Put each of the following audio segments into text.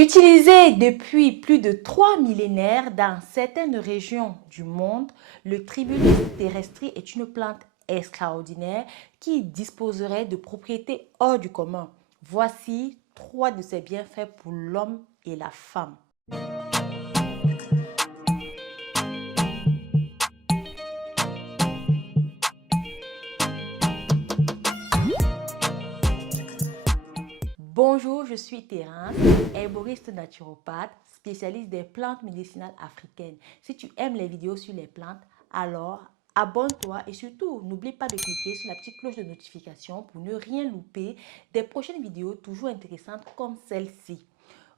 Utilisé depuis plus de 3 millénaires dans certaines régions du monde, le Tribulus terrestri est une plante extraordinaire qui disposerait de propriétés hors du commun. Voici 3 de ses bienfaits pour l'homme et la femme. Bonjour, je suis Terence, herboriste naturopathe, spécialiste des plantes médicinales africaines. Si tu aimes les vidéos sur les plantes, alors abonne-toi et surtout n'oublie pas de cliquer sur la petite cloche de notification pour ne rien louper des prochaines vidéos toujours intéressantes comme celle-ci.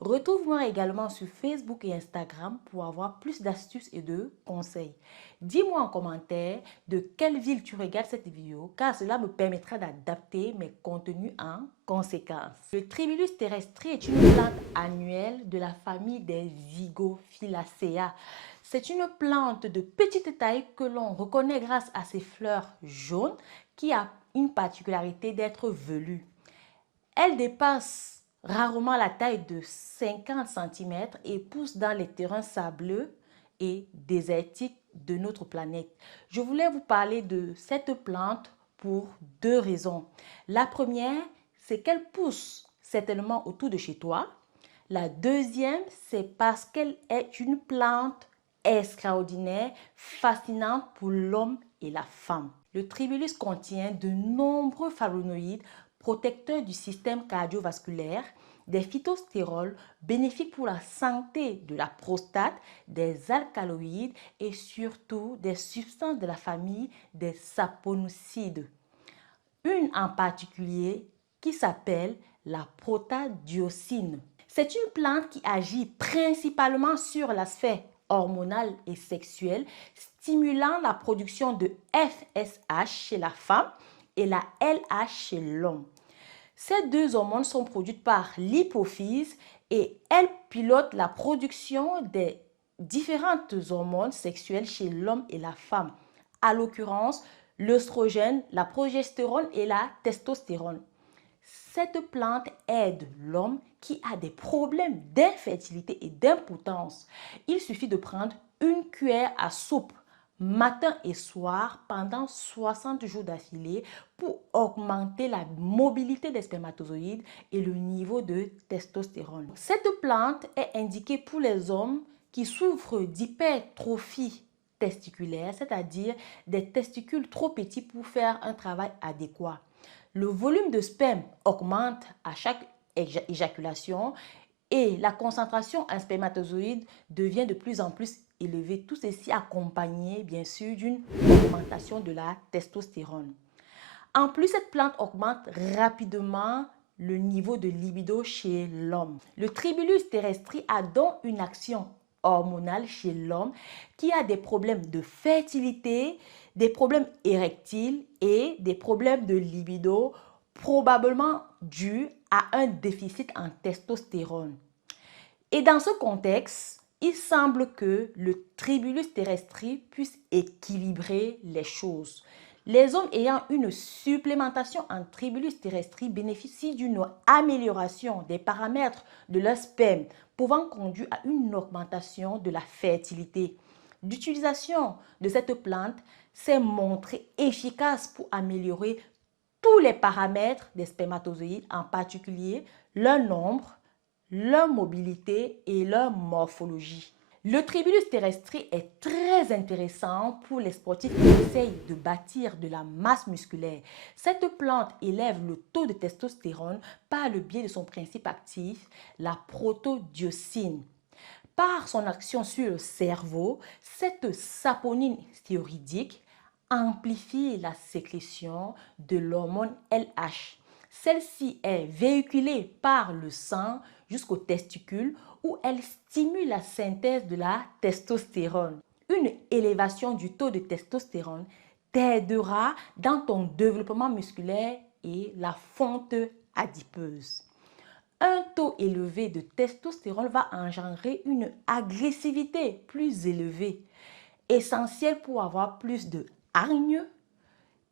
Retrouve-moi également sur Facebook et Instagram pour avoir plus d'astuces et de conseils. Dis-moi en commentaire de quelle ville tu regardes cette vidéo car cela me permettra d'adapter mes contenus en conséquence. Le Tribulus terrestri est une plante annuelle de la famille des Zygophyllaceae. C'est une plante de petite taille que l'on reconnaît grâce à ses fleurs jaunes qui a une particularité d'être velue. Elle dépasse rarement la taille de 50 cm et pousse dans les terrains sableux et désertiques de notre planète. Je voulais vous parler de cette plante pour 2 raisons. La première, c'est qu'elle pousse certainement autour de chez toi. La deuxième, c'est parce qu'elle est une plante extraordinaire, fascinante pour l'homme et la femme. Le Tribulus contient de nombreux flavonoïdes protecteurs du système cardiovasculaire, des phytostérols bénéfiques pour la santé de la prostate, des alcaloïdes et surtout des substances de la famille des saponicides. Une en particulier qui s'appelle la protadiosine. C'est une plante qui agit principalement sur l'aspect hormonal et sexuel, stimulant la production de FSH chez la femme et la LH chez l'homme. Ces deux hormones sont produites par l'hypophyse et elles pilotent la production des différentes hormones sexuelles chez l'homme et la femme, à l'occurrence l'œstrogène, la progestérone et la testostérone. Cette plante aide l'homme qui a des problèmes d'infertilité et d'impotence. Il suffit de prendre une cuillère à soupe matin et soir pendant 60 jours d'affilée pour augmenter la mobilité des spermatozoïdes et le niveau de testostérone. Cette plante est indiquée pour les hommes qui souffrent d'hypertrophie testiculaire, c'est-à-dire des testicules trop petits pour faire un travail adéquat. Le volume de sperme augmente à chaque éjaculation et la concentration en spermatozoïdes devient de plus en plus élevée. Tout ceci accompagné bien sûr d'une augmentation de la testostérone. En plus, cette plante augmente rapidement le niveau de libido chez l'homme. Le Tribulus terrestri a donc une action hormonale chez l'homme qui a des problèmes de fertilité, des problèmes érectiles et des problèmes de libido probablement dus à un déficit en testostérone. Et dans ce contexte, il semble que le Tribulus terrestri puisse équilibrer les choses. Les hommes ayant une supplémentation en Tribulus terrestri bénéficient d'une amélioration des paramètres de leur sperme, pouvant conduire à une augmentation de la fertilité. L'utilisation de cette plante s'est montrée efficace pour améliorer tous les paramètres des spermatozoïdes, en particulier leur nombre, leur mobilité et leur morphologie. Le Tribulus terrestri est très intéressant pour les sportifs qui essayent de bâtir de la masse musculaire. Cette plante élève le taux de testostérone par le biais de son principe actif, la protodiosine. Par son action sur le cerveau, cette saponine stéroïdique amplifie la sécrétion de l'hormone LH. Celle-ci est véhiculée par le sang jusqu'aux testicules où elle stimule la synthèse de la testostérone. Une élévation du taux de testostérone t'aidera dans ton développement musculaire et la fonte adipeuse. Un taux élevé de testostérone va engendrer une agressivité plus élevée, essentielle pour avoir plus de hargne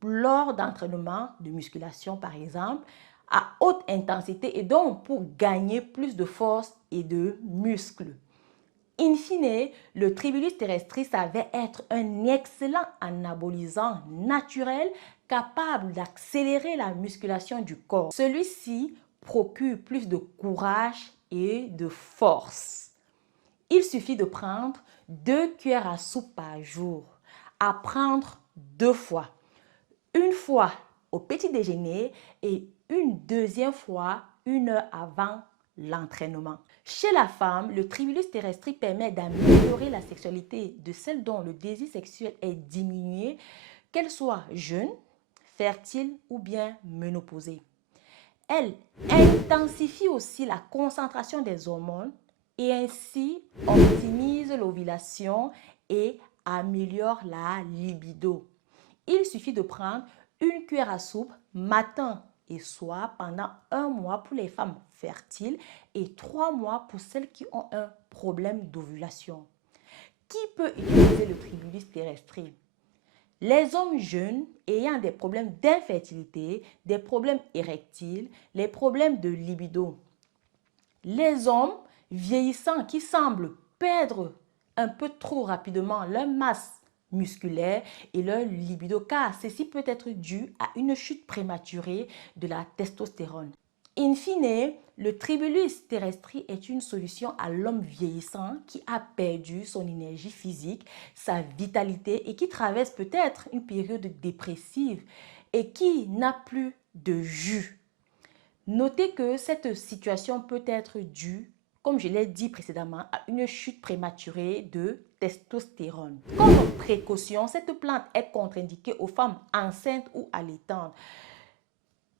lors d'entraînements de musculation par exemple, à haute intensité et donc pour gagner plus de force et de muscles. In fine, le Tribulus terrestris s'avère être un excellent anabolisant naturel capable d'accélérer la musculation du corps. Celui-ci procure plus de courage et de force. Il suffit de prendre 2 cuillères à soupe par jour, à prendre 2 fois. Une fois au petit déjeuner et une deuxième fois 1 heure avant l'entraînement. Chez la femme, le Tribulus terrestris permet d'améliorer la sexualité de celle dont le désir sexuel est diminué, qu'elle soit jeune, fertile ou bien ménopausée. Elle intensifie aussi la concentration des hormones et ainsi optimise l'ovulation et améliore la libido. Il suffit de prendre 1 cuillère à soupe matin et soir pendant 1 mois pour les femmes fertiles et 3 mois pour celles qui ont un problème d'ovulation. Qui peut utiliser le Tribulus terrestris? Les hommes jeunes ayant des problèmes d'infertilité, des problèmes érectiles, les problèmes de libido. Les hommes vieillissants qui semblent perdre un peu trop rapidement leur masse musculaire et leur libido, car ceci peut être dû à une chute prématurée de la testostérone. In fine, le Tribulus terrestris est une solution à l'homme vieillissant qui a perdu son énergie physique, sa vitalité et qui traverse peut-être une période dépressive et qui n'a plus de jus. Notez que cette situation peut être due, comme je l'ai dit précédemment, à une chute prématurée de testostérone. Comme précaution, cette plante est contre-indiquée aux femmes enceintes ou allaitantes.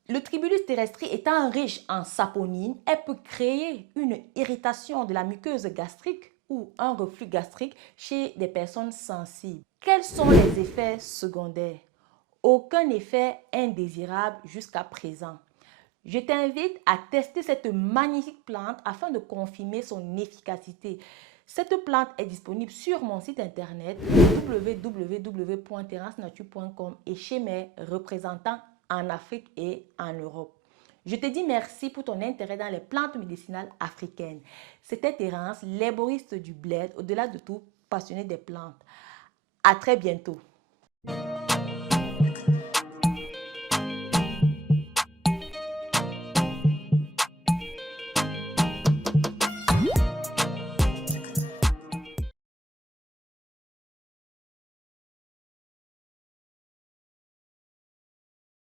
Le Tribulus terrestris étant riche en saponine, elle peut créer une irritation de la muqueuse gastrique ou un reflux gastrique chez des personnes sensibles. Quels sont les effets secondaires? Aucun effet indésirable jusqu'à présent. Je t'invite à tester cette magnifique plante afin de confirmer son efficacité. Cette plante est disponible sur mon site internet www.terrassenature.com et chez mes représentants en Afrique et en Europe. Je te dis merci pour ton intérêt dans les plantes médicinales africaines. C'était Terence, l'herboriste du bled, au-delà de tout, passionné des plantes. À très bientôt.